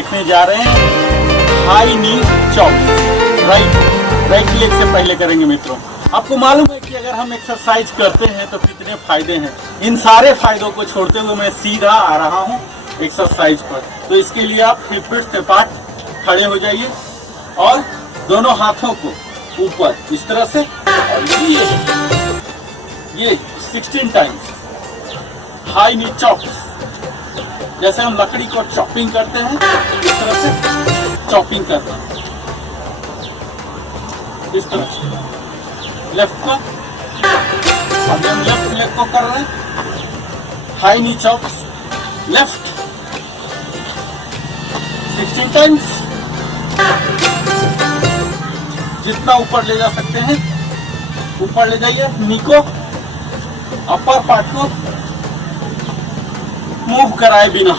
देखने जा रहे हैं हाई नी चॉप्स। राइट लेग से पहले करेंगे मित्रों। आपको मालूम है कि अगर हम एक्सरसाइज करते हैं तो कितने फायदे हैं। इन सारे फायदों को छोड़ते हुए मैं सीधा आ रहा हूँ एक्सरसाइज पर। तो इसके लिए आप हिप विड्थ अपार्ट खड़े हो जाइए और दोनों हाथों को ऊपर इस तरह से, और ये 16 टाइम्स हाई नी चॉप्स। जैसे हम लकड़ी को चॉपिंग करते हैं इस तरह से चॉपिंग करते हैं, इस तरह से लेफ्ट को। अभी हम लेफ्ट लेग को कर रहे हैं हाई नी चॉप्स लेफ्ट 16 टाइम्स। जितना ऊपर ले जा सकते हैं ऊपर ले जाइए। नी को, अपर पार्ट को मूव कराए बिना,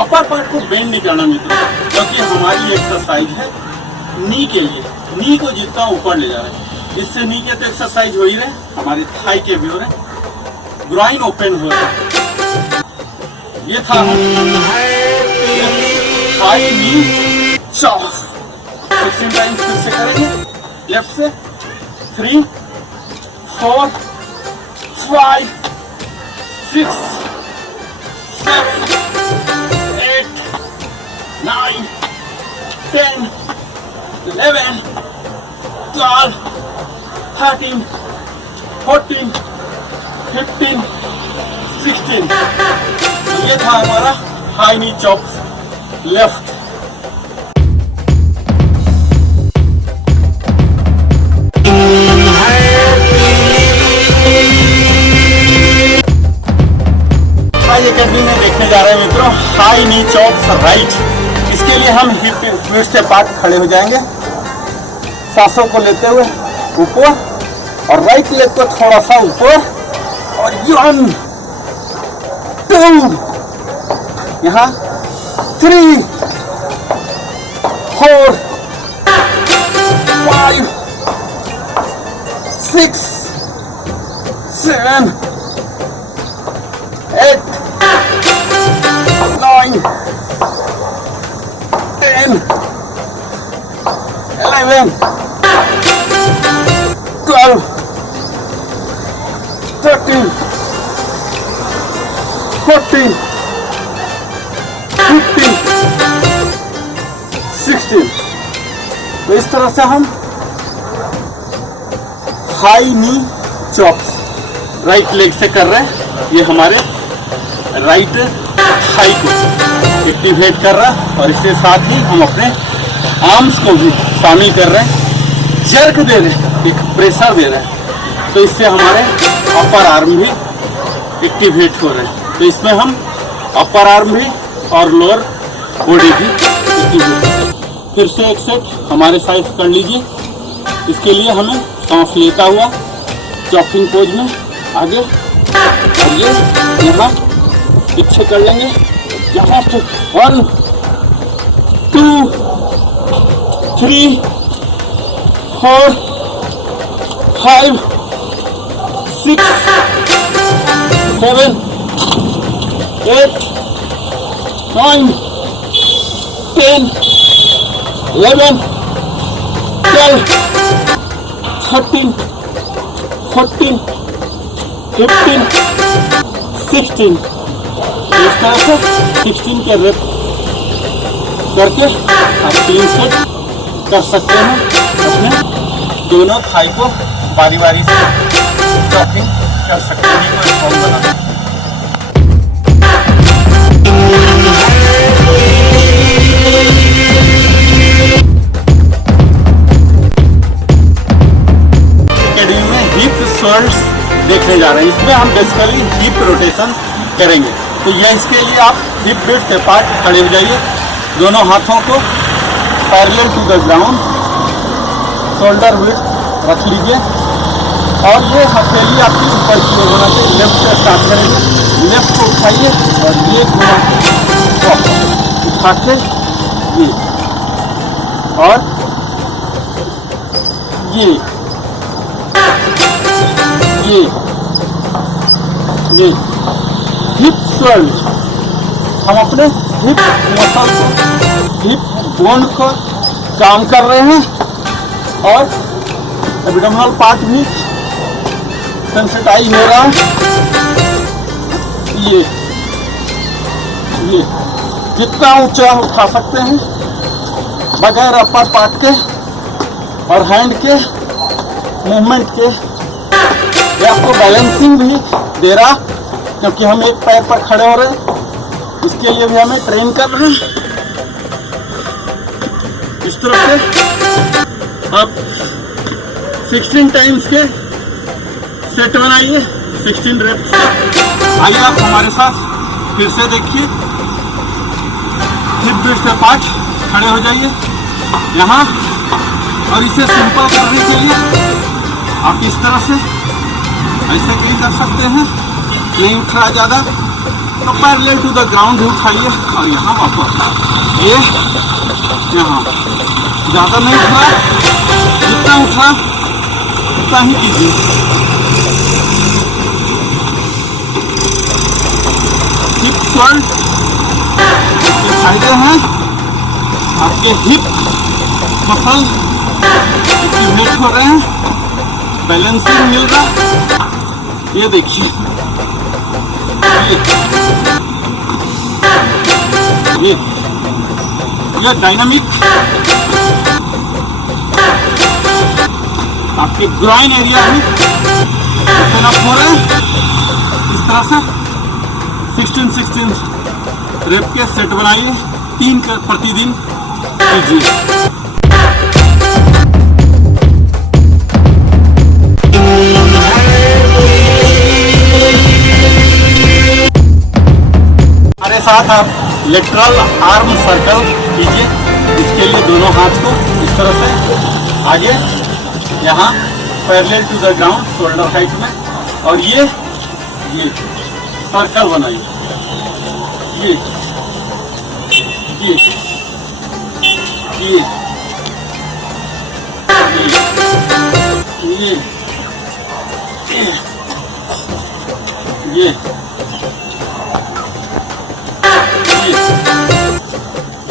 अपर पार्ट को बेंड नहीं करना मित्रों, क्योंकि हमारी एक्सरसाइज है नी के लिए। नी को जितना ऊपर ले जा रहे हैं, इससे नी के तो एक्सरसाइज हो ही रहे, हमारे थाई के भी हो रहे, ग्राइन ओपन हो रहे। ये था हाई नी चॉप्स। 16 टाइम्स फिर से करेंगे लेफ्ट से। 3 4 5 6 7 8 9 10 11 12 13 14 15 16। ये था हमारा हाई नी चॉप्स लेफ्ट। अकेडमी में देखने जा रहे हैं मित्रों हाई नी चॉप्स राइट। इसके लिए हम हिप विड्थ अपार्ट खड़े हो जाएंगे, सांसों को लेते हुए ऊपर, और राइट लेग को थोड़ा सा ऊपर, और 1 2 यहाँ 3 4 5 6 7 8 9 10 11 12 13 14 15 16। तो इस तरह से हम हाई नी चॉप्स राइट लेग से कर रहे हैं। ये हमारे राइट थाई को एक्टिवेट कर रहा है, और इसके साथ ही हम अपने आर्म्स को भी शामिल कर रहे हैं, जर्क दे रहे हैं, एक प्रेशर दे रहे हैं। तो इससे हमारे अपर आर्म भी एक्टिवेट हो रहे हैं। तो इसमें हम अपर आर्म भी और लोअर बॉडी भी एक्टिवेट कर रहे हैं। फिर से एक सेट हमारे साइड कर लीजिए। इसके लिए हमें सांस लेता हुआ चॉपिंग पोज में आगे, और ये यहाँ पीछे कर लेंगे। यहाँ से 1 2 3 4 5 6 7 8 9 10 11 12 13 14 15 16। इस तरह से 16 के रेप करके आप 3 सेट कर सकते हैं। अपने दोनों थाई को बारी बारी से चॉपिंग कर सकते हैं। एकेडमी में हिप स्वर्ल्स देखने जा रहे हैं। इसमें हम बेसिकली हिप रोटेशन करेंगे। तो यह इसके लिए आप हिप विड्थ अपार्ट खड़े हो जाइए, दोनों हाथों को parallel to the ground, shoulder width रख लीजिए, और ये हथेली आपकी ऊपर की ओर होना चाहिए। लेफ्ट से स्टार्ट करेंगे, लेफ्ट को उठाइए और ये घुमा के उठा के ये, और ये हिप स्वर्ल हम अपने हिप मसल को, हिप बोन को काम कर रहे हैं और एब्डोमिनल पार्ट भी सेंसिटाइज हो रहा है। ये जितना ऊंचा उठा सकते हैं बगैर अपर पार्ट के और हैंड के मूवमेंट के। ये आपको बैलेंसिंग भी दे रहा, क्योंकि हम एक पैर पर खड़े हो रहे हैं, इसके लिए भी हमें ट्रेन कर रहे हैं। इस तरह से आप 16 टाइम्स के सेट बनाइए, 16 रेप्स। आइए आप हमारे साथ फिर से देखिए। हिप ब्रिज के पार्ट खड़े हो जाइए यहाँ, और इसे सिंपल करने के लिए आप इस तरह से ऐसे भी कर सकते हैं। नहीं उठ रहा ज़्यादा तो पैरेलल टू द ग्राउंड उठाइए और यहाँ वापस ये यहाँ। ज़्यादा नहीं उठ रहा, जितना उठा उतना ही कीजिए। हिप स्वर्ड इसके फायदे हैं, आपके हिप मसल एक्टिवेट हो रहे हैं, बैलेंसिंग मिल रहा। ये देखिए ये डायनामिक आपके ग्राइन एरिया में ओपन अप हो रहे हैं। इस तरह से 16 रेप के सेट बनाइए, 3 प्रतिदिन कीजिए। साथ आप लेटरल आर्म सर्कल कीजिए। इसके लिए दोनों हाथ को इस तरह से आगे यहाँ parallel to the ground shoulder height में, और ये सर्कल बनाइए।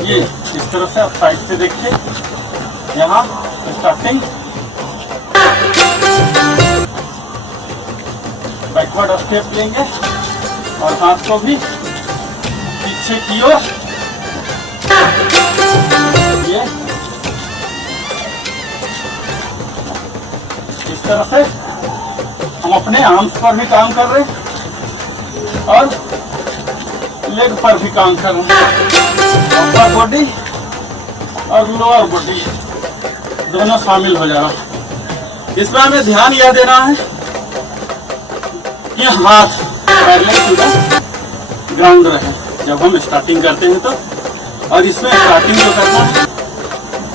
ये इस तरह से आप साइड से देखिए। यहाँ स्टार्टिंग बैकवर्ड स्टेप लेंगे और हाथ को भी पीछे की ओर ये इस तरह से हम अपने आर्म्स पर भी काम कर रहे हैं और लेग पर भी काम कर रहे हैं। अपर बॉडी और लोअर बॉडी दोनों शामिल हो जा रहा। इसमें हमें ध्यान यह देना है कि हाथ पैरेलल टू द ग्राउंड रहे जब हम स्टार्टिंग करते हैं तो। और इसमें स्टार्टिंग जो करना है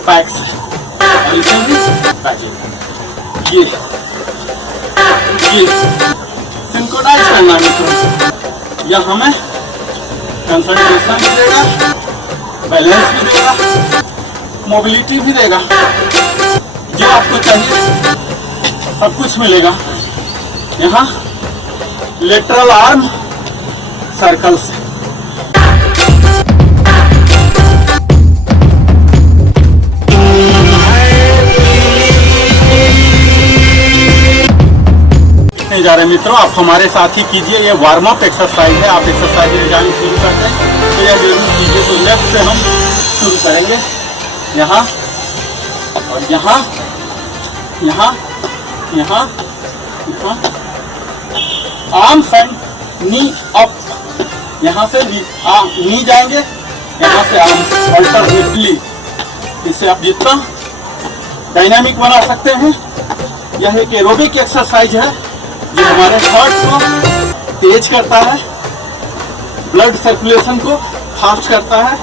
पैक से, और इसे भी पैक ये सिंक्रोनाइज करना है। यह हमें कंसंट्रेशन भी देगा, बैलेंस भी देगा, मोबिलिटी भी देगा, जो आपको चाहिए सब कुछ मिलेगा यहाँ लेटरल आर्म सर्कल से। जा रहे मित्रों, आप हमारे साथ ही कीजिए। ये वार्म अप एक्सरसाइज है। आप एक्सरसाइज जानी शुरू करते हैं तो यह जरूर कीजिए। तो लेफ्ट से हम शुरू करेंगे, यहाँ और यहाँ यहाँ यहाँ यहाँ, आर्म्स एंड नी अप। यहाँ से नी जाएंगे, यहाँ से आर्म्स अल्टरनेटली। इससे आप जितना डायनामिक बना सकते हैं। यह एक एरोबिक एक्सरसाइज है जो हमारे हार्ट को तेज करता है, ब्लड सर्कुलेशन को फास्ट करता है,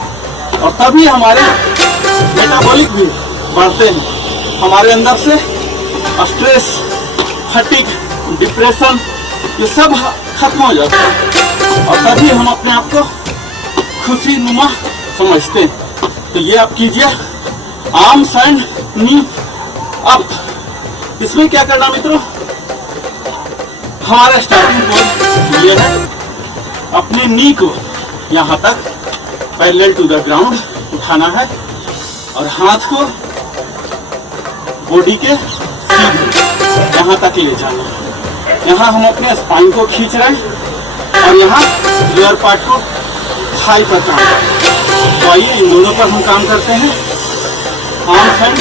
और तभी हमारे मेटाबॉलिक भी बढ़ते हैं। हमारे अंदर से स्ट्रेस, फटीग, डिप्रेशन ये सब खत्म हो जाता है, और तभी हम अपने आप को खुशी नुमा समझते हैं। तो ये आप कीजिए, आर्म्स एंड नी अप। इसमें क्या करना मित्रों, हमारा स्टार्टिंग पोज ये है, अपने नी को यहाँ तक पैरेलल टू द ग्राउंड उठाना है और हाथ को बॉडी के सीधे यहाँ तक ले जाना है। यहाँ हम अपने स्पाइन को खींच रहे हैं और यहाँ लोअर पार्ट को थाई पर काम कर रहे हैं। तो आइए इन दोनों पर हम काम करते हैं। आर्म्स एंड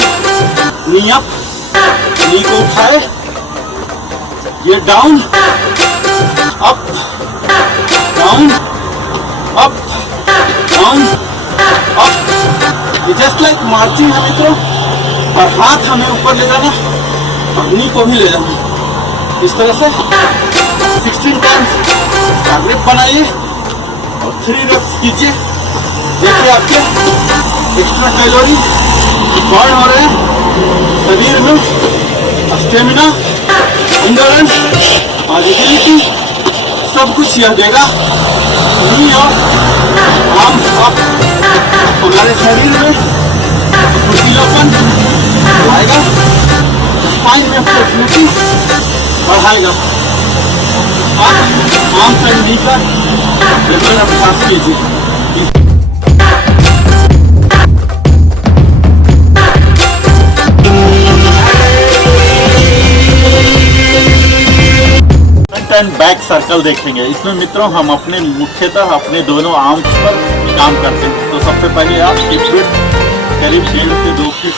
नी अप, नी को उठाए, ये down up down up down up. ये जस्ट लाइक मार्चिंग है मित्रों। और हाथ हमें ऊपर ले जाना और नी को भी ले जाना। इस तरह से 16 टाइम्स का ग्रिप बनाइए और 3 रेप्स कीजिए। देखिए आपके एक्स्ट्रा कैलोरी बर्न हो रहे हैं शरीर में। स्टेमिना, इंडोरेंस और एबिलिटी सब कुछ यह देगा। नी और आर्म्स अप हमारे शरीर में फुर्तीलापन आएगा, स्पाइन में फ्लेक्सिबिलिटी बढ़ाएगा। आप आर्म्स एंड नी का रेगुलर अभ्यास कीजिए। एंड बैक सर्कल देखेंगे। इसमें मित्रों हम अपने मुख्यतः अपने दोनों आर्म्स पर काम करते हैं। तो सबसे पहले आप फिट करीब 1.5 से 2 फीट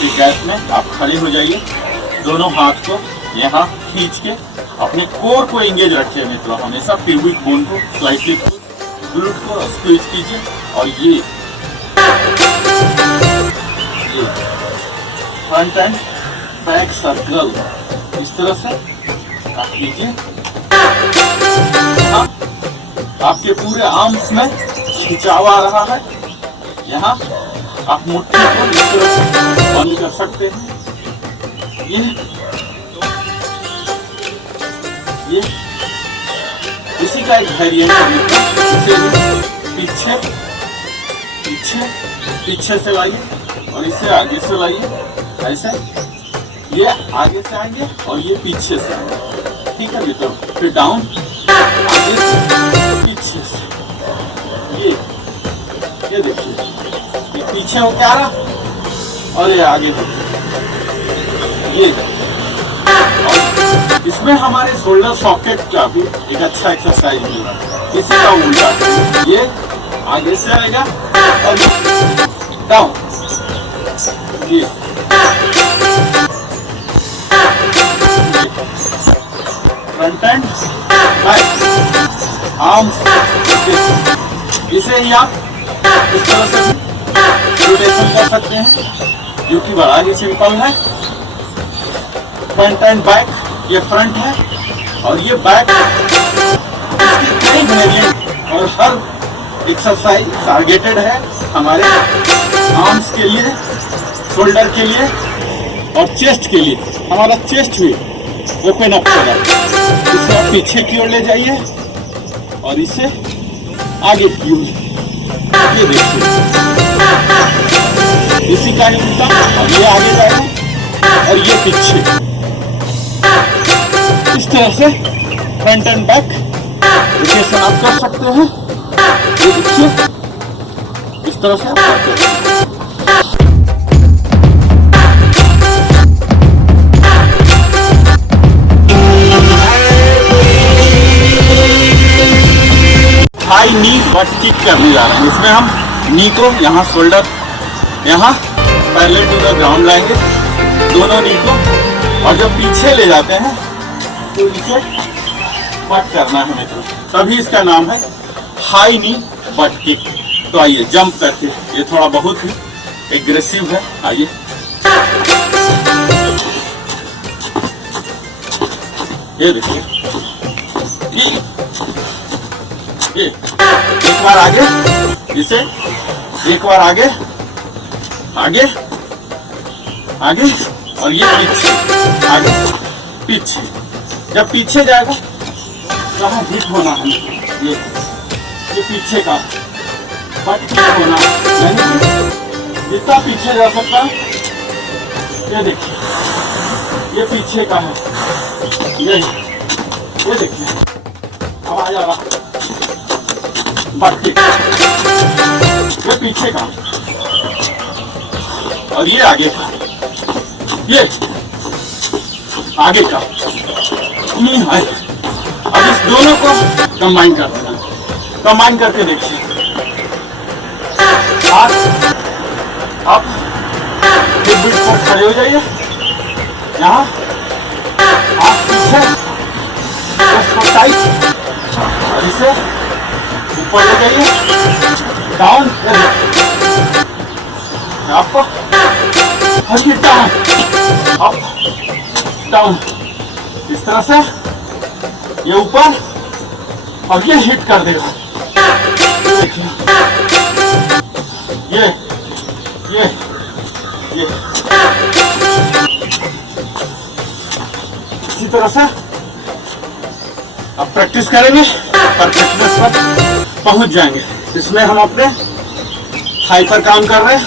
की गैप में आप खड़े हो जाइए। दोनों हाथ को यहाँ खींच के अपने कोर को एंगेज रखिए मित्रों। हमेशा प्यूबिक बोन को स्लाइटली ग्लूट को स्क्वीज कीजिए और ये फ्रंट एंड बैक सर्कल इस तरह से आप कीजिए। आपके पूरे आर्म्स में खिंचाव आ रहा है। यहाँ आप मुट्ठी को इस तरह से बंद कर सकते हैं। ये इसी का एक वेरिएंट है। इसे पीछे पीछे पीछे से लाइए और इसे आगे से लाइए। ऐसे ये आगे से आएंगे और ये पीछे से आएंगे। ठीक है मित्रों। फिर डाउन, आगे से पीछे से। ये देखिए, ये पीछे होके आ रहा और ये आगे होके। ये और इसमें हमारे शोल्डर सॉकेट का भी एक अच्छा एक्सरसाइज मिल रहा है। इसी का उल्टा, ये आगे से आएगा और डाउन। ये फ्रंट एंड बैक आर्म्स, इसे ही आप इस तरह से रोटेशन कर सकते हैं, जो कि बड़ा ही सिंपल है। फ्रंट एंड बैक, ये फ्रंट है और ये बैक। इसके कई वेरिएंट और हर एक्सरसाइज टारगेटेड है हमारे आर्म्स के लिए, शोल्डर के लिए और चेस्ट के लिए। हमारा चेस्ट भी ओपन अप होगा। इसे आप पीछे की ओर ले जाइए और इसे आगे की ओर। ये देखिए, इसी का ही उल्टा, और ये आगे जाएगा और ये पीछे। इस तरह से फ्रंट एंड बैक रोटेशन आप कर सकते हैं। ये देखिए, इस तरह से आप करते हैं। हाई नी बट किक करने जा रहे हैं। इसमें हम नी को यहाँ शोल्डर यहाँ पैरेलल टू द ग्राउंड लाएंगे, दोनों नी को, और जब पीछे ले जाते हैं तो इसे बट करना है मित्रों। तभी इसका नाम है हाई नी बट किक। तो आइए जंप करके, ये थोड़ा बहुत ही एग्रेसिव है। आइए, ये देखिए, ये एक बार आगे, इसे एक बार आगे आगे आगे और ये पीछे आगे पीछे। जब पीछे जाएगा कहाँ हिट होना है, ये पीछे का बट होना, यानी जितना पीछे जा सकता है। ये देखिए, ये पीछे का है, ये देखिए, अब आ जाएगा बट ये पीछे का और ये आगे का, ये आगे का। अब इस दोनों को कंबाइन कर देना, कंबाइन करके देखिए। हाथ अब एक बीच पर खड़े हो जाइए, यहाँ हाथ पीछे टाइट और इसे ऊपर ले जाइए, डाउन आपको डाउन अप डाउन, इस तरह से ये ऊपर और ये हिट कर देगा। देखिए ये इसी तरह से अब प्रैक्टिस करेंगे, परफेक्टनेस पर पहुंच जाएंगे। इसमें हम अपने थाई पर काम कर रहे हैं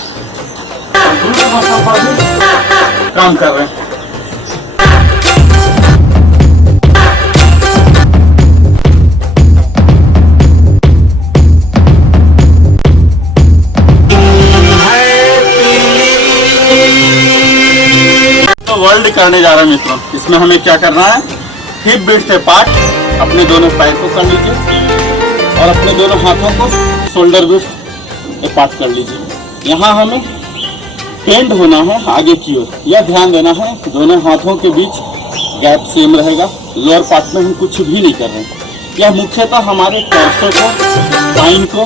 और दूसरे मसल पर भी काम कर रहे हैं। वर्ल्ड करने जा रहे हैं मित्रों। इसमें हमें क्या करना है, हिप विड्थ से पार्ट अपने दोनों पैर को कर लीजिए और अपने दोनों हाथों को शोल्डर विड्थ पार्ट कर लीजिए। यहाँ हमें बेंड होना है आगे की ओर, यह ध्यान देना है दोनों हाथों के बीच गैप सेम रहेगा। लोअर पार्ट में हम कुछ भी नहीं कर रहे हैं। यह मुख्यतः हमारे टॉर्सो को, स्पाइन को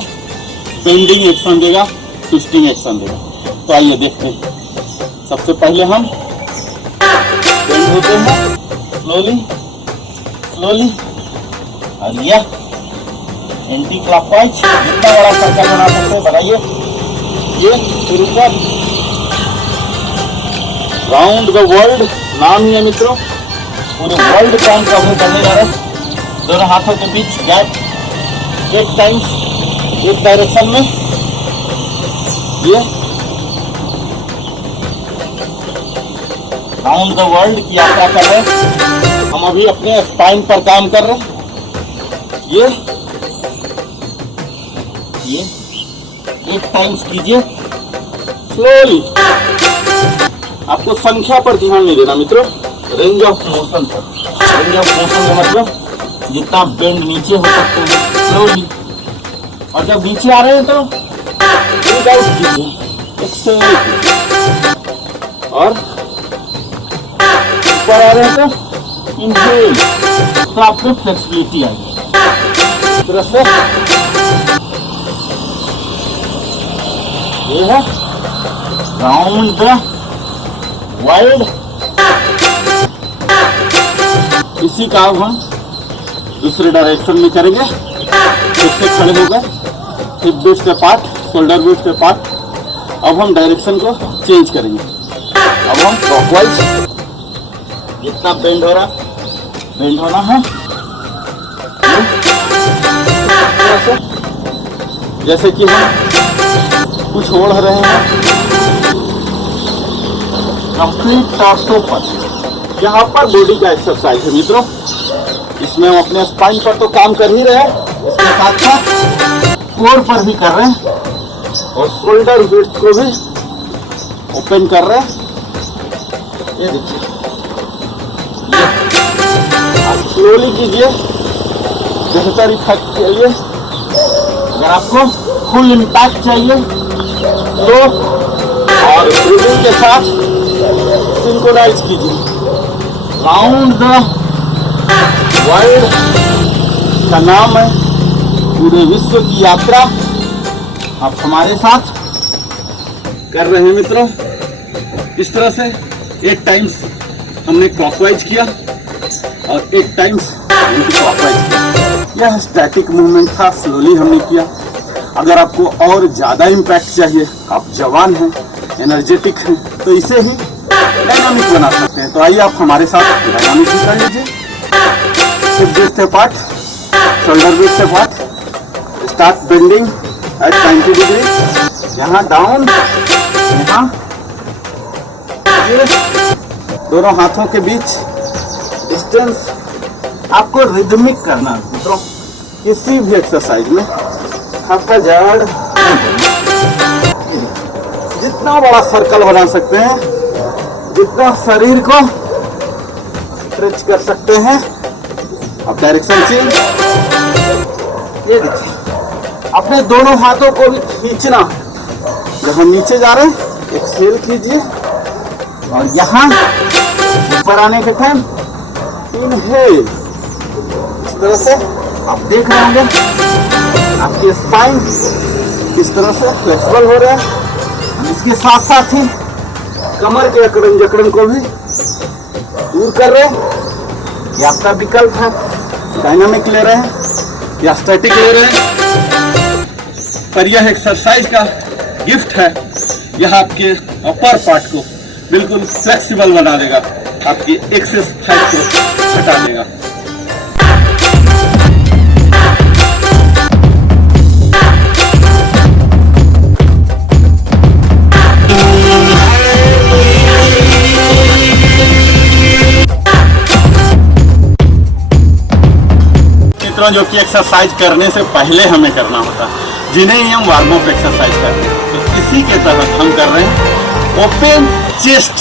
बेंडिंग एक्शन देगा, ट्विस्टिंग एक्शन देगा। तो आइए देखते हैं। सबसे पहले हम बेंड होते हैं स्लोली स्लोली और यह एंटी क्लॉकवाइज जितना बड़ा सर्कल बना सकते हैं बनाइए। ये फिर ऊपर राउंड द वर्ल्ड नाम ही है मित्रों, पूरे वर्ल्ड का हम कवर करने जा रहे हैं। दोनों हाथों के बीच गैप 8 टाइम्स एक डायरेक्शन में। ये राउंड द वर्ल्ड की यात्रा कर रहे हैं हम। अभी अपने स्पाइन पर काम कर रहे हैं। ये 8 टाइम्स कीजिए स्लोली। आपको संख्या पर ध्यान नहीं देना मित्रों, रेंज ऑफ मोशन पर। रेंज ऑफ मोशन का मतलब जितना बेंड नीचे हो सकते हैं स्लोली, और जब नीचे आ रहे हैं तो ब्रीथ आउट कीजिए, एक्सहेल कीजिए, और ऊपर आ रहे हैं तो इनहेल। तो आपको फ्लेक्सिबिलिटी आएगी। इस तरह से ये है राउंड द वर्ल्ड। इसी का अब हम दूसरे डायरेक्शन में करेंगे। फिर से खड़े हो गए, हिप विड्थ के पार्ट, शोल्डर विड्थ के पार्ट। अब हम डायरेक्शन को चेंज करेंगे। अब हम क्लॉकवाइज, जितना बेंड हो रहा बेंड होना है। जैसे कि हम कुछ ओढ़ रहे हैं कंप्लीट टॉर्सो पर। यहाँ पर बॉडी का एक्सरसाइज है मित्रों। इसमें हम अपने स्पाइन पर तो काम कर ही रहे हैं, इसके साथ साथ कोर पर भी कर रहे हैं और शोल्डर विड्थ को भी ओपन कर रहे हैं। ये देखिए, आप स्लोली कीजिए, बेहतर इफेक्ट चाहिए। अगर आपको फुल इम्पैक्ट चाहिए तो और ब्रीदिंग के साथ सिंक्रोनाइज कीजिए। राउंड द वर्ल्ड का नाम है पूरे विश्व की यात्रा। आप हमारे साथ कर रहे हैं मित्रों। इस तरह से 8 टाइम्स हमने क्लॉकवाइज किया और 8 टाइम्स एंटी क्लॉकवाइज किया। यह स्टैटिक मूवमेंट था, स्लोली हमने किया। अगर आपको और ज़्यादा इम्पैक्ट चाहिए, आप जवान हैं, एनर्जेटिक हैं, तो इसे ही डायनामिक बना सकते हैं। तो आइए आप हमारे साथ डायनामिक भी कर लीजिए। हिप विड्थ से पार्ट, शोल्डर विड्थ से part, start bending at 90 degree. यहाँ डाउन, यहाँ दोनों हाथों के बीच डिस्टेंस आपको रिदमिक करना है मित्रों। किसी भी एक्सरसाइज में आपका जाड़ जितना बड़ा सर्कल बना सकते हैं, जितना शरीर को स्ट्रेच कर सकते हैं। अब डायरेक्शन चेंज। ये देखिए, अपने दोनों हाथों को भी खींचना। जब हम नीचे जा रहे हैं एक्सहेल कीजिए और यहाँ ऊपर आने के टाइम इनहेल। इस तरह से आप देख रहे होंगे आपकी स्पाइन इस तरह से फ्लेक्सिबल हो रहा है। इसके साथ साथ ही कमर के अकड़न जकड़न को भी दूर कर रहे हैं। ये आपका विकल्प है, डायनामिक ले रहे हैं या स्टैटिक ले रहे हैं। पर यह एक्सरसाइज का गिफ्ट है, यह आपके अपर पार्ट को बिल्कुल फ्लेक्सिबल बना देगा, आपकी एक्सेस फैट को हटा देगा। मित्रों, जो कि एक्सरसाइज करने से पहले हमें करना होता है, जिन्हें ही हम वार्म अप एक्सरसाइज करते हैं, तो इसी के तहत हम कर रहे हैं ओपन चेस्ट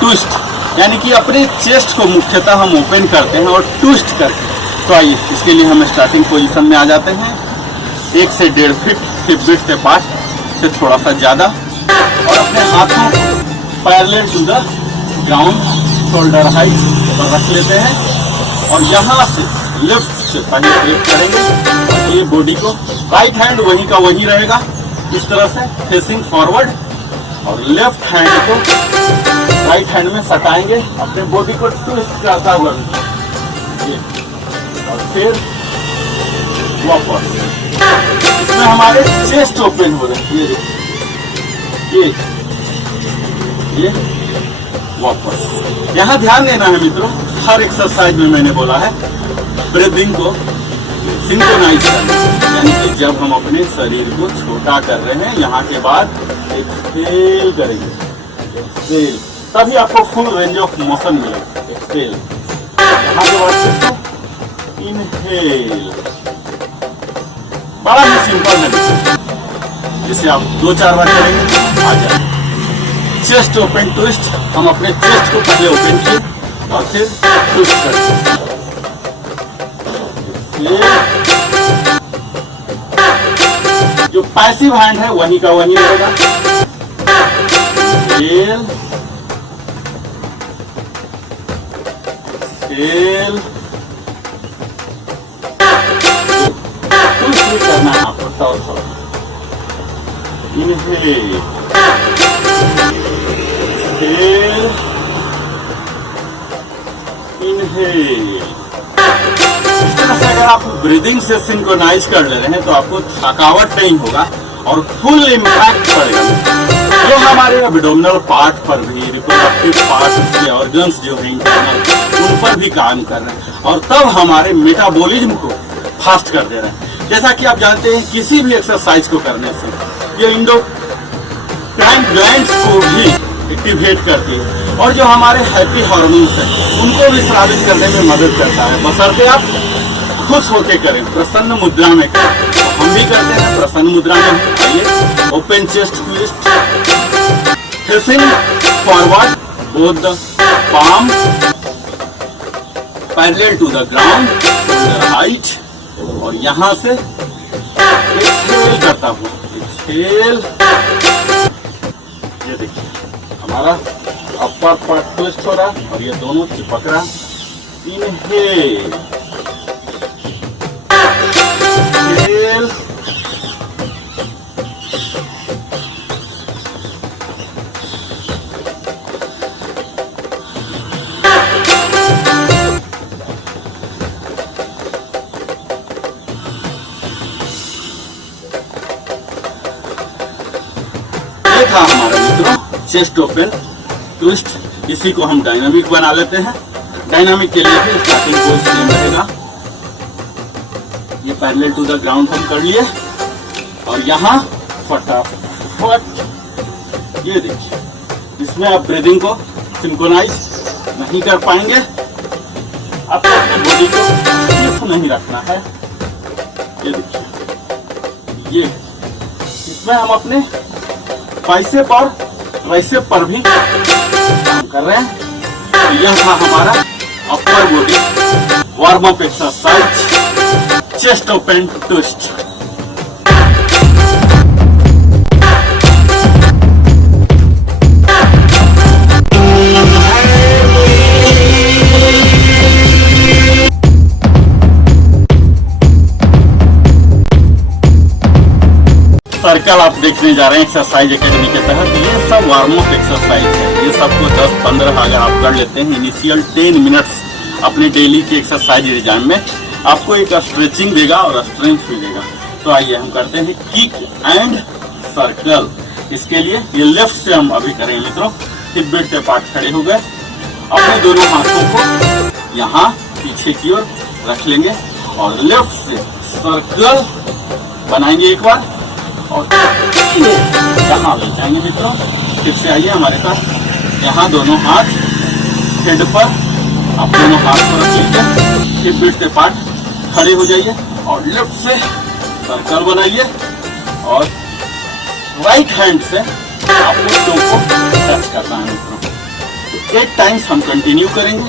ट्विस्ट, यानी कि अपने चेस्ट को मुख्यतः हम ओपन करते हैं और ट्विस्ट करके। तो आइए, इसके लिए हम स्टार्टिंग पोजीशन में आ जाते हैं, 1 से 1.5 फीट हिप विड्थ से 5 से थोड़ा सा ज़्यादा, और अपने हाथों parallel to the ground shoulder height पर रख लेते हैं और यहाँ से लेफ्ट से पहले ग्रिप करेंगे और ये बॉडी को, राइट हैंड वहीं का वहीं रहेगा इस तरह से फेसिंग फॉरवर्ड, और लेफ्ट हैंड को राइट हैंड में सटाएंगे, अपने बॉडी को ट्विस्ट करता हुआ ये, और फिर वापस। इसमें हमारे चेस्ट ओपन हो रहे हैं, ये वापस। यहाँ ध्यान देना है मित्रों, हर एक्सरसाइज में मैंने बोला है ब्रीदिंग को सिंक्रोनाइज करना, यानी कि जब हम अपने शरीर को छोटा कर रहे हैं, यहाँ के बाद एक्सहेल करेंगे, एक्सहेल, तभी आपको फुल रेंज ऑफ मोशन मिलेगा। एक्सहेल, यहाँ के बाद इनहेल। बड़ा ही सिंपल है, जिसे आप 2-4 बार करेंगे आ जाए। चेस्ट ओपन ट्विस्ट, हम अपने चेस्ट को पहले ओपन किए और फिर ट्विस्ट करते। जो पैसिव हैंड है वहीं का वहीं रहेगा। एक्सहेल, एक्सहेल, ट्विस्ट भी करना है आपको थोड़ा। Inhale, exhale, inhale. इस तरह से अगर आप ब्रीदिंग से सिंक्रोनाइज कर ले रहे हैं तो आपको थकावट नहीं होगा और फुल इम्पैक्ट पड़ेगा। ये हमारे एब्डोमिनल पार्ट पर भी, रिप्रोडक्टिव पार्ट के ऑर्गन्स जो हैं इंटरनल, उन पर भी काम कर रहे हैं और तब हमारे मेटाबॉलिज्म को फास्ट कर दे रहे हैं। जैसा कि आप जानते हैं, किसी भी एक्सरसाइज को करने से ये एंडोक्राइन ग्लैंड्स को भी एक्टिवेट करती है और जो हमारे हैप्पी हार्मोन्स हैं उनको भी स्रावित करने में मदद करता है, बशर्ते आप खुश होके करें, प्रसन्न मुद्रा में करें। तो हम भी करते हैं प्रसन्न मुद्रा में। आइए, open chest twist, facing forward, both the palm parallel to the ground, shoulder height, और यहाँ से एक्सहेल करता हूँ, एक्सहेल। ये देखिए हमारा अपर पार्ट ट्विस्ट हो रहा और ये दोनों चिपक रहा। इनहेल, एक्सहेल, ये था हमारा मित्रों चेस्ट ओपन ट्विस्ट। इसी को हम डायनामिक बना लेते हैं। डायनामिक के लिए भी स्टार्टिंग पोज सेम रहेगा। ये पैरेलल टू द ग्राउंड हम कर लिए और यहाँ फटाफट ये देखिए, इसमें आप ब्रीदिंग को सिंक्रोनाइज नहीं कर पाएंगे। आपको अपनी बॉडी को स्टिफ नहीं रखना है। ये देखिए, ये इसमें हम अपने बाइसेप और ट्राइसेप पर भी काम कर रहे हैं। तो यह था हमारा upper body warm up exercise chest open twist. Circle आप देखने जा रहे हैं एक्सरसाइज एकेडमी के तहत। ये सब वार्म अप एक्सरसाइज है। ये सबको 10-15 अगर आप कर लेते हैं इनिशियल 10 मिनट्स अपने डेली के एक्सरसाइज रिजाइम में, आपको एक स्ट्रेचिंग देगा और स्ट्रेंथ भी देगा। तो आइए हम करते हैं किक एंड सर्कल। इसके लिए ये लेफ्ट से हम अभी करेंगे मित्रों। हिप बेल्ट से पार्ट खड़े हो गए, अपने दोनों हाथों को यहाँ पीछे की ओर रख लेंगे और लेफ्ट से सर्कल बनाएंगे एक बार और यहाँ ले जाएंगे मित्रों। फिर से आइए हमारे पास। यहाँ दोनों हाथ हेड पर, आप दोनों हाथ को रख लीजिए, हिप बेल्ट से पार्ट खड़े हो जाइए और लेफ्ट से सर्कल बनाइए और राइट हैंड से आपको टो को टच करना है मित्रों। तो 8 टाइम्स हम कंटिन्यू करेंगे,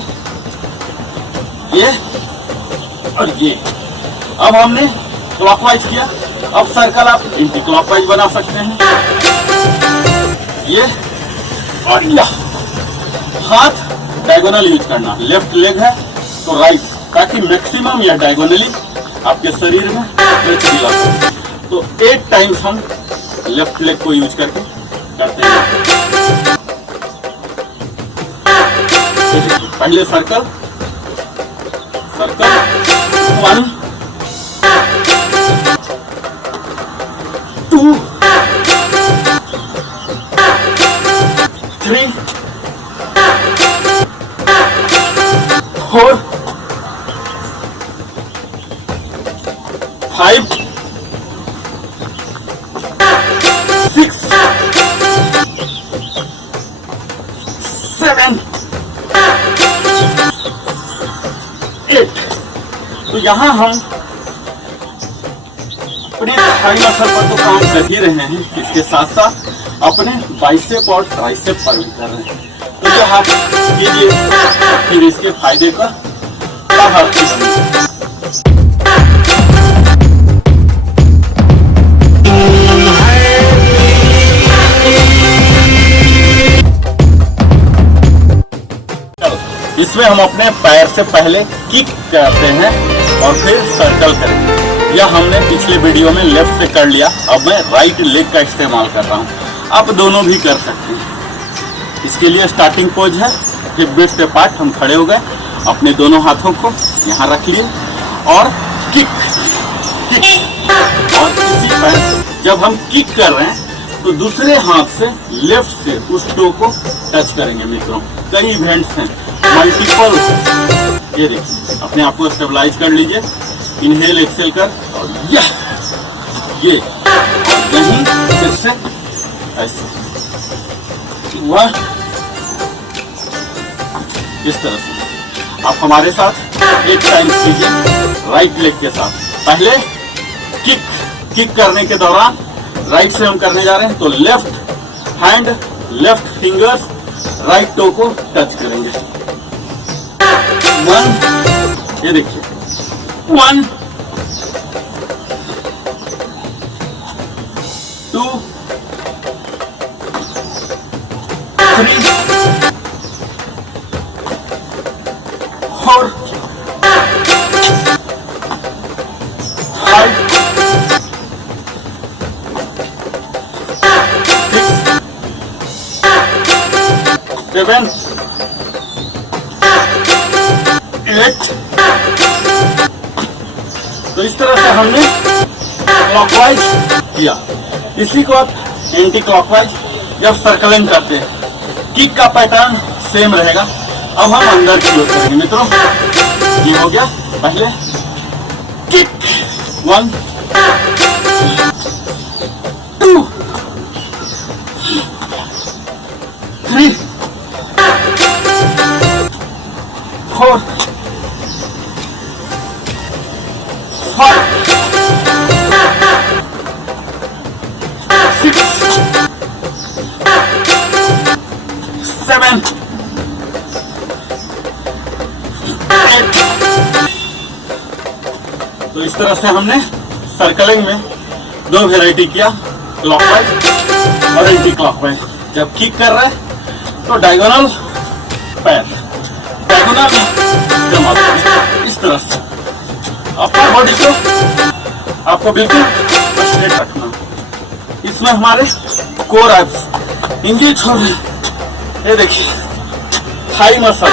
ये और ये। अब हमने क्लॉकवाइज किया, अब सर्कल आप एंटी क्लॉकवाइज बना सकते हैं। ये और यह हाथ डायगोनल यूज करना, लेफ्ट लेग है तो राइट, ताकि मैक्सिमम या डायगोनली आपके शरीर में स्ट्रेच मिला सके। तो 8 टाइम्स हम लेफ्ट लेग को यूज करके करते हैं। पहले सर्कल 1 2 3 4 5 6 7 8। तो यहां हम अपने थाई मसल पर तो काम कर ही रहे हैं, इसके साथ साथ अपने बाइसेप और ट्राइसेप पर भी कर रहे हैं। तो जो आप कीजिए फिर इसके फायदे का लाभार्थी बनिए। इसमें हम अपने पैर से पहले किक करते हैं और फिर सर्कल करेंगे। यह हमने पिछले वीडियो में लेफ्ट से कर लिया, अब मैं राइट लेग का इस्तेमाल कर रहा हूँ। आप दोनों भी कर सकते हैं। इसके लिए स्टार्टिंग पोज है, हिप बेल्ट से पार्ट हम खड़े हो गए, अपने दोनों हाथों को यहाँ रख लिए और किक किक। और इसी पर जब हम किक कर रहे हैं तो दूसरे हाथ से लेफ्ट से उस टो को टच करेंगे मित्रों। कई इवेंट्स हैं, मल्टीपल। ये देखिए, अपने आप को स्टेबलाइज कर लीजिए, इनहेल एक्सेल कर और ये और यहीं फिर से ऐसे वह इस तरह से आप हमारे साथ 8 टाइम्स कीजिए राइट लेग के साथ। पहले किक करने के दौरान राइट से हम करने जा रहे हैं तो left hand left fingers right toe को टच करेंगे। 1, ये देखिए 1 2 3 4 5 6 7 8। तो इस तरह से हमने क्लॉकवाइज किया। इसी को आप एंटी क्लॉकवाइज जब सर्कलिंग करते हैं, किक का पैटर्न सेम रहेगा। अब हम अंदर की ओर करेंगे मित्रों। ये हो गया पहले किक 1 2 3 4 5 6 7 8। तो इस तरह से हमने सर्कलिंग में 2 वैरायटी किया, क्लॉकवाइज और एंटी क्लॉकवाइज। जब किक कर रहे हैं तो डायगोनल पैर, डायगोनल में इस तरह से अपनी बॉडी को आपको बिल्कुल स्ट्रेट रखना। इसमें हमारे कोर एब्स इंगेज हो रहे हैं, ये देखिए थाई मसल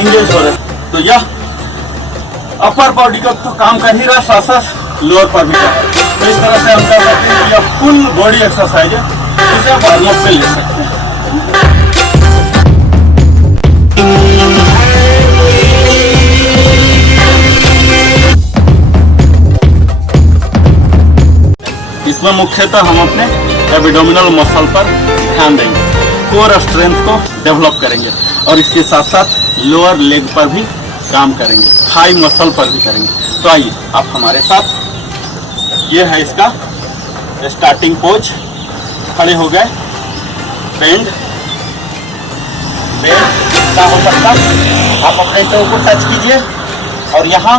इंगेज हो रहे हैं। तो यह अपर बॉडी का तो काम कर ही रहा, साथ साथ लोअर पर भी कर रहा है। तो इस तरह से हम कह सकते हैं कि यह फुल बॉडी एक्सरसाइज है, इसे आप वार्म अप में ले सकते हैं। इसमें मुख्यतः हम अपने एब्डोमिनल मसल पर ध्यान देंगे, कोर स्ट्रेंथ को डेवलप करेंगे और इसके साथ साथ लोअर लेग पर भी काम करेंगे, थाई मसल पर भी करेंगे। तो आइए आप हमारे साथ, ये है इसका स्टार्टिंग पोज। खड़े हो गए, बेंड क्या हो सकता, आप अपने टो को टच कीजिए और यहाँ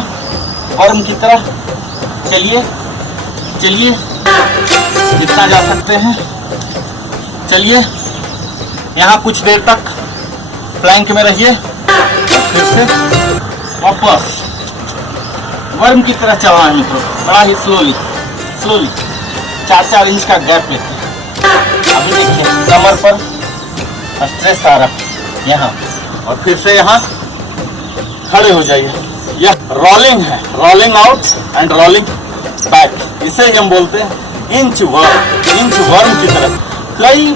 वर्म की तरह चलिए जितना जा सकते हैं चलिए। यहाँ कुछ देर तक प्लैंक में रहिए और फिर से वापस वर्म की तरह चलना है मित्रों, बड़ा ही स्लोली 4-4 इंच का गैप लेते हैं। अभी देखिए कमर पर स्ट्रेस आ रहा है यहाँ, और फिर से यहाँ खड़े हो जाइए। यह रोलिंग है, rolling out and rolling back, इसे हम बोलते हैं इंच वर्म की तरह। कई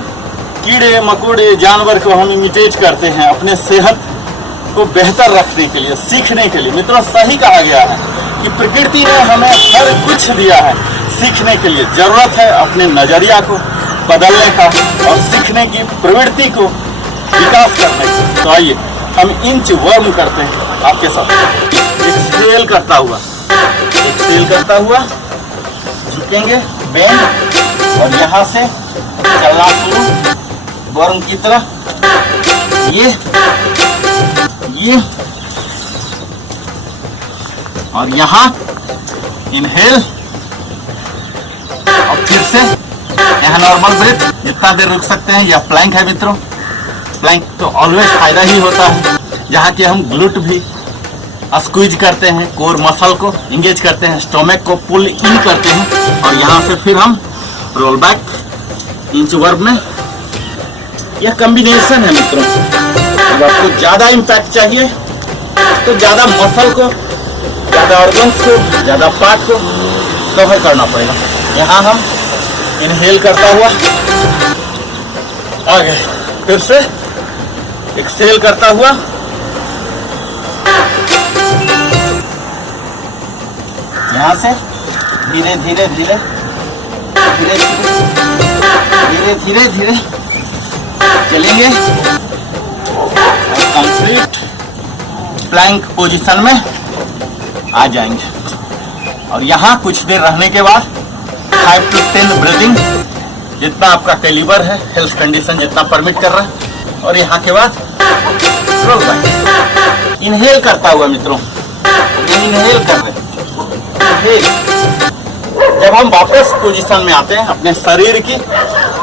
कीड़े मकोड़े जानवर को हम इमिटेट करते हैं अपने सेहत को बेहतर रखने के लिए, सीखने के लिए। मित्रों सही कहा गया है कि प्रकृति ने हमें हर कुछ दिया है सीखने के लिए। जरूरत है अपने नजरिया को बदलने का और सीखने की प्रवृत्ति को विकास करने की। तो आइए हम इंच वर्म करते हैं आपके साथ। एक्सहेल करता हुआ झुकेंगे, बेंड, और यहाँ से चलना शुरू वर्म की तरह। ये और यहाँ इनहेल, और फिर से यहाँ नॉर्मल ब्रेथ, जितना देर रुक सकते हैं। यह प्लैंक है मित्रों। प्लैंक तो ऑलवेज फायदा ही होता है, जहाँ कि हम ग्लूट भी स्क्वीज करते हैं, कोर मसल को इंगेज करते हैं, स्टोमक को पुल इन करते हैं, और यहाँ से फिर हम रोल बैक इंच वर्म में। यह कॉम्बिनेशन है मित्रों। जब आपको ज्यादा इम्पैक्ट चाहिए तो ज्यादा मसल को, ज्यादा ऑर्गन्स को, ज्यादा पार्ट को कवर करना पड़ेगा। यहाँ हम इनहेल करता हुआ आगे, फिर से एक्सहेल करता हुआ, यहाँ से धीरे धीरे चलेंगे और कंप्लीट प्लैंक पोजीशन में आ जाएंगे। और यहाँ कुछ देर रहने के बाद 5 to 10 ब्रीदिंग, जितना आपका कैलिबर है, हेल्थ कंडीशन जितना परमिट कर रहा है। और यहाँ के बाद रोल बैक, इनहेल करता हुआ मित्रों, इनहेल कर रहे हैं। जब हम वापस पोजीशन में आते हैं अपने शरीर की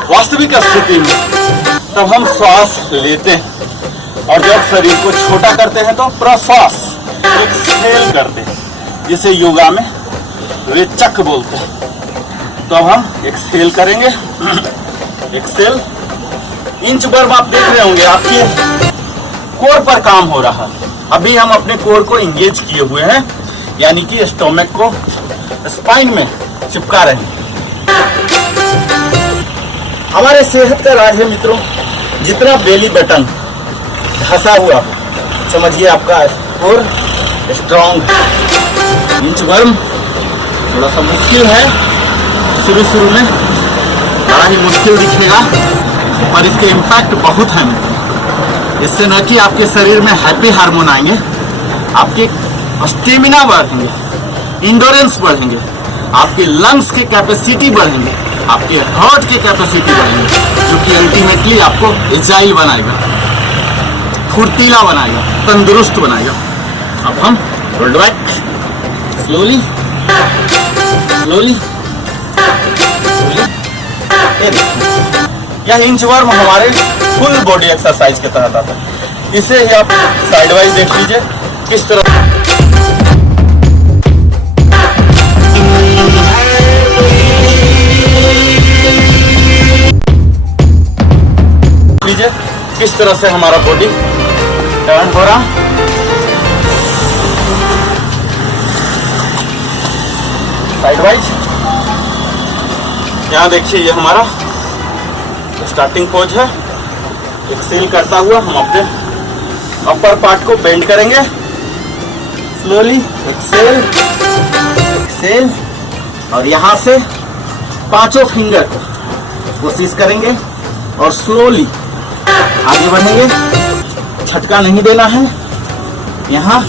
वास्तविक स्थिति में, तब हम श्वास लेते हैं, और जब शरीर को छोटा करते हैं तो प्रश्वास एक्सहेल करते हैं, जिसे योगा में रेचक बोलते हैं। तो अब हम एक्सहेल करेंगे। एक्सहेल इंच वर्म आप देख रहे होंगे, आपके कोर पर काम हो रहा है। अभी हम अपने कोर को इंगेज किए हुए हैं, यानी कि स्टोमक को स्पाइन में चिपका रहे हैं। हमारे सेहत का राज है मित्रों, जितना बेली बटन धंसा हुआ समझिए आपका कोर स्ट्रॉन्ग है। इंच वर्म थोड़ा सा मुश्किल है, शुरू में बड़ा ही मुश्किल दिखेगा, पर इसके इम्पैक्ट बहुत है मित्रों। इससे न कि आपके शरीर में हैप्पी हार्मोन आएंगे, आपके स्टेमिना बढ़ेंगे, इंडोरेंस बढ़ेंगे, आपके लंग्स की कैपेसिटी बढ़ेंगे, आपके हार्ट की कैपेसिटी बढ़ेंगे, जो कि अल्टीमेटली आपको एजाइल बनाएगा। फुर्तीला बनाएगा, तंदुरुस्त बनाएगा। अब हम रोल्ड बैक स्लोली स्लोली। यह इंच वर्म हमारे फुल बॉडी एक्सरसाइज के तहत आता है। इसे ही आप साइड वाइज देख लीजिए किस तरह लीजिए किस तरह से हमारा बॉडी टर्न हो रहा। साइड वाइज यहाँ देखिए, ये हमारा स्टार्टिंग पोज है। एक्सेल करता हुआ हम अपने अपर पार्ट को बेंड करेंगे स्लोली। एक्सेल एक्सेल, और यहाँ से पांचों फिंगर को कोशिश करेंगे और स्लोली आगे बढ़ेंगे। झटका नहीं देना है। यहाँ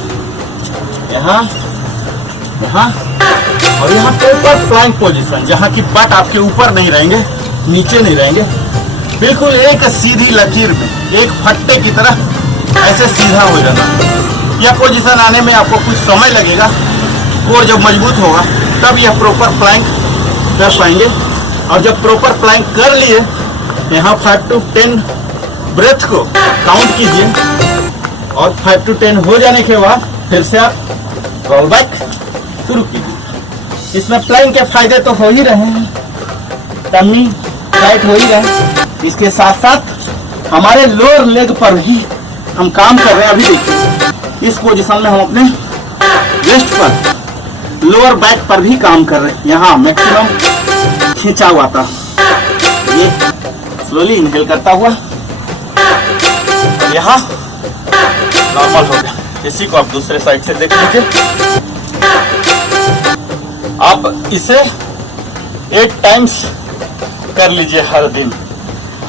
यहाँ यहाँ और यहाँ प्रॉपर प्लैंक पोजीशन, जहाँ की बट आपके ऊपर नहीं रहेंगे, नीचे नहीं रहेंगे, बिल्कुल एक सीधी लकीर में, एक फट्टे की तरह ऐसे सीधा हो जाना। यह पोजीशन आने में आपको कुछ समय लगेगा। कोर जब मजबूत होगा तब यह प्रॉपर प्लैंक कर पाएंगे। और जब प्रॉपर प्लैंक कर लिए, यहाँ 5 to 10 ब्रेथ को काउंट कीजिए और 5 to 10 हो जाने के बाद फिर से आप रोल बैक शुरू कीजिए। इसमें प्लैंक के फायदे तो हो ही रहे हैं, टमी टाइट हो ही रहे, इसके साथ साथ हमारे लोअर लेग पर भी हम काम कर रहे हैं। अभी देखिए इस पोजीशन में हम अपने वेस्ट पर, लोअर बैक पर भी काम कर रहे हैं। यहाँ मैक्सिमम खींचा हुआ था। ये स्लोली इनहेल करता हुआ यहाँ नॉर्मल हो गया। इसी को आप दूसरे साइड से देख लीजिए। आप इसे 8 टाइम्स कर लीजिए हर दिन।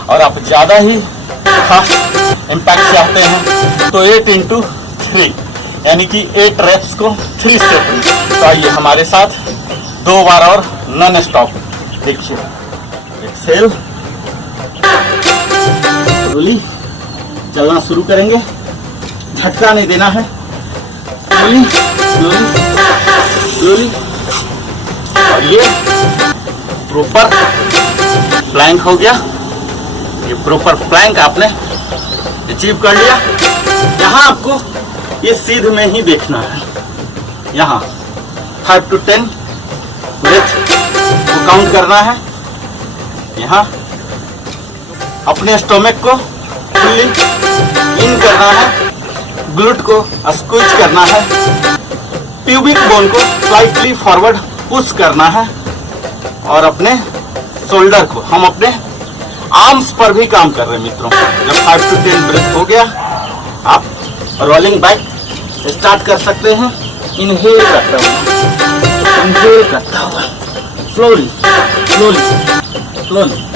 और आप ज्यादा ही फास्ट इम्पैक्ट चाहते हैं तो 8 into 3 यानी कि 8 रेप्स को 3 सेट में। तो आइए हमारे साथ 2 बार और नॉन स्टॉप देखिए। एक्सेल, स्लोली चलना शुरू करेंगे, झटका नहीं देना है। स्लोली स्लोली स्लोली, और ये प्रॉपर प्लैंक हो गया। ये प्रॉपर प्लैंक आपने अचीव कर लिया। यहाँ आपको ये सीध में ही देखना है। यहाँ 5 to 10 ब्रेथ को काउंट करना है। यहाँ अपने स्टोमक को फुल्ली इन करना है, ग्लूट को स्क्वीज करना है, प्यूबिक बोन को स्लाइटली फॉरवर्ड पुश करना है, और अपने शोल्डर को हम अपने आर्म्स पर भी काम कर रहे हैं मित्रों। जब 5 to 10 ब्रेथ हो गया, आप रोलिंग बैक स्टार्ट कर सकते हैं। इनहेल करता हुआ स्लोली स्लोली स्लोली।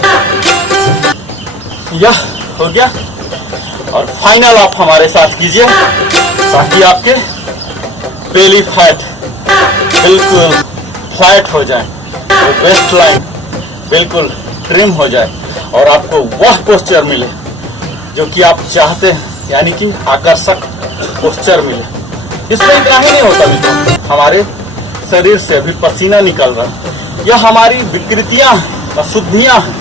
यह हो गया। और फाइनल आप हमारे साथ कीजिए ताकि आपके बेली फैट बिल्कुल फ्लैट हो जाए, वेस्ट लाइन बिल्कुल ट्रिम हो जाए और आपको वह पोस्चर मिले जो कि आप चाहते हैं, यानी कि आकर्षक पोस्चर मिले। इसमें इतना ही नहीं होता मित्रों, हमारे शरीर से अभी पसीना निकल रहा है, यह हमारी विकृतियां हैं, अशुद्धियां हैं,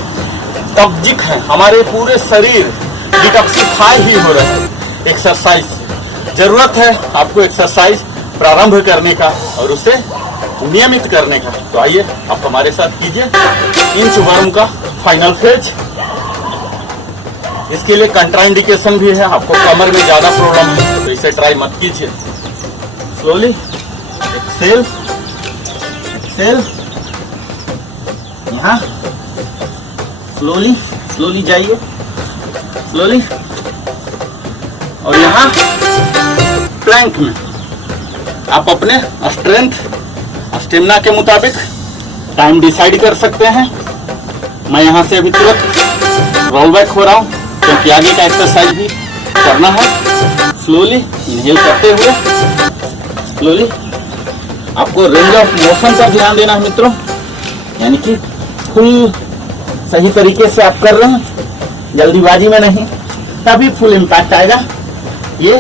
तब्जिक हैं, हमारे पूरे शरीर डिटॉक्सिफाई ही हो रहे हैं एक्सरसाइज से। जरूरत है आपको एक्सरसाइज प्रारंभ करने का और उसे नियमित करने का। तो आइए आप हमारे साथ कीजिए इंच वर्म का फाइनल फेज। इसके लिए कंट्राइंडिकेशन भी है, आपको कमर में ज्यादा प्रॉब्लम है तो इसे ट्राई मत कीजिए। स्लोली एक्सेल एक्सेल, यहाँ स्लोली स्लोली जाइए, स्लोली, और यहाँ प्लैंक में आप अपने स्ट्रेंथ स्टेमिना के मुताबिक टाइम डिसाइड कर सकते हैं। मैं यहाँ से अभी तुरंत रोल बैक हो रहा हूँ क्योंकि आगे का एक्सरसाइज भी करना है। स्लोली इनहेल करते हुए, स्लोली आपको रेंज ऑफ मोशन पर ध्यान देना है मित्रों, यानी कि फुल सही तरीके से आप कर रहे हैं, जल्दीबाजी में नहीं, तभी फुल इम्पैक्ट आएगा। ये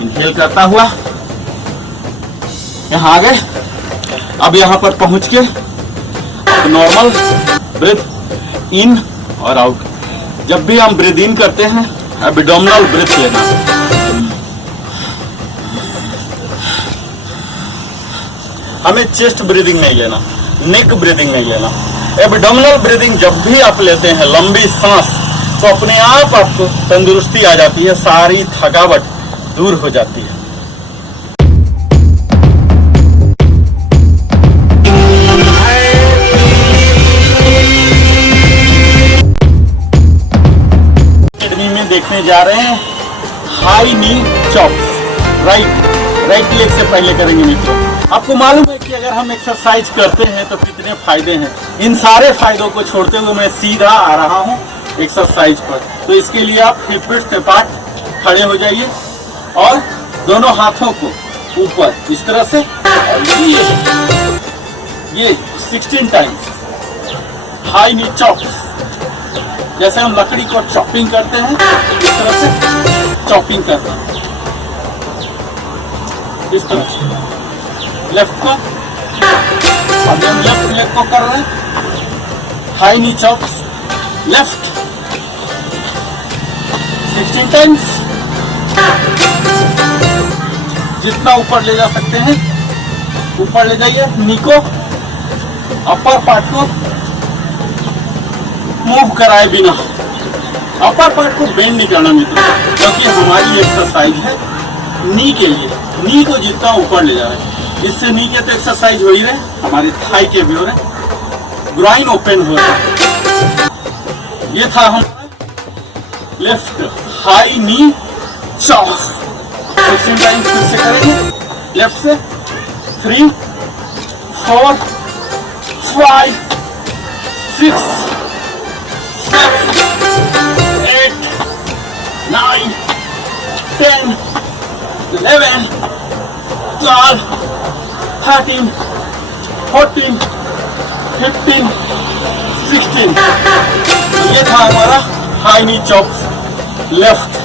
इनहेल करता हुआ यहाँ आ गए। अब यहाँ पर पहुंच के नॉर्मल ब्रीथ इन और आउट। जब भी हम ब्रीथ इन करते हैं एब्डोमिनल ब्रीथ लेना, हमें चेस्ट ब्रीदिंग नहीं लेना, नेक ब्रीदिंग नहीं लेना। एब्डोमिनल ब्रीदिंग जब भी आप लेते हैं लंबी सांस, तो अपने आप आपको तंदुरुस्ती आ जाती है, सारी थकावट दूर हो जाती है। अकेडमी में देखने जा रहे हैं हाई नी चॉप्स। राइट लेग से पहले करेंगे मित्रों। आपको मालूम है कि अगर हम एक्सरसाइज करते हैं तो कितने फायदे हैं। इन सारे फायदों को छोड़ते हुए मैं सीधा आ रहा हूं एक्सरसाइज पर। तो इसके लिए आप हिप विड्थ अपार्ट खड़े हो जाइए और दोनों हाथों को ऊपर इस तरह से, और ये 16 टाइम्स हाई नी चॉप्स। जैसे हम लकड़ी को चॉपिंग करते हैं इस तरह से चॉपिंग करना, इस तरह से लेफ्ट को। अभी हम लेफ्ट लेग को कर रहे हैं हाई नी चॉप्स लेफ्ट 16 टाइम्स। जितना ऊपर ले जा सकते हैं ऊपर ले जाइए। नी को, अपर पार्ट को मूव कराए बिना, अपर पार्ट को बेंड नहीं करना मित्रों, क्योंकि हमारी एक्सरसाइज है नी के लिए। नी को जितना ऊपर ले जा रहे हैं, इससे नी के तो एक्सरसाइज हो ही रहे, हमारी थाई के भी हो रहे, ग्राइन ओपन हो रहा। ये था हमारा लेफ्ट हाई नी चॉप। 16 टाइम्स फिर से करेंगे लेफ्ट से। 3 4 5 6 7 8 9 10 11 12 13 14 15 16। ये था हमारा हाई नी चॉप्स लेफ्ट।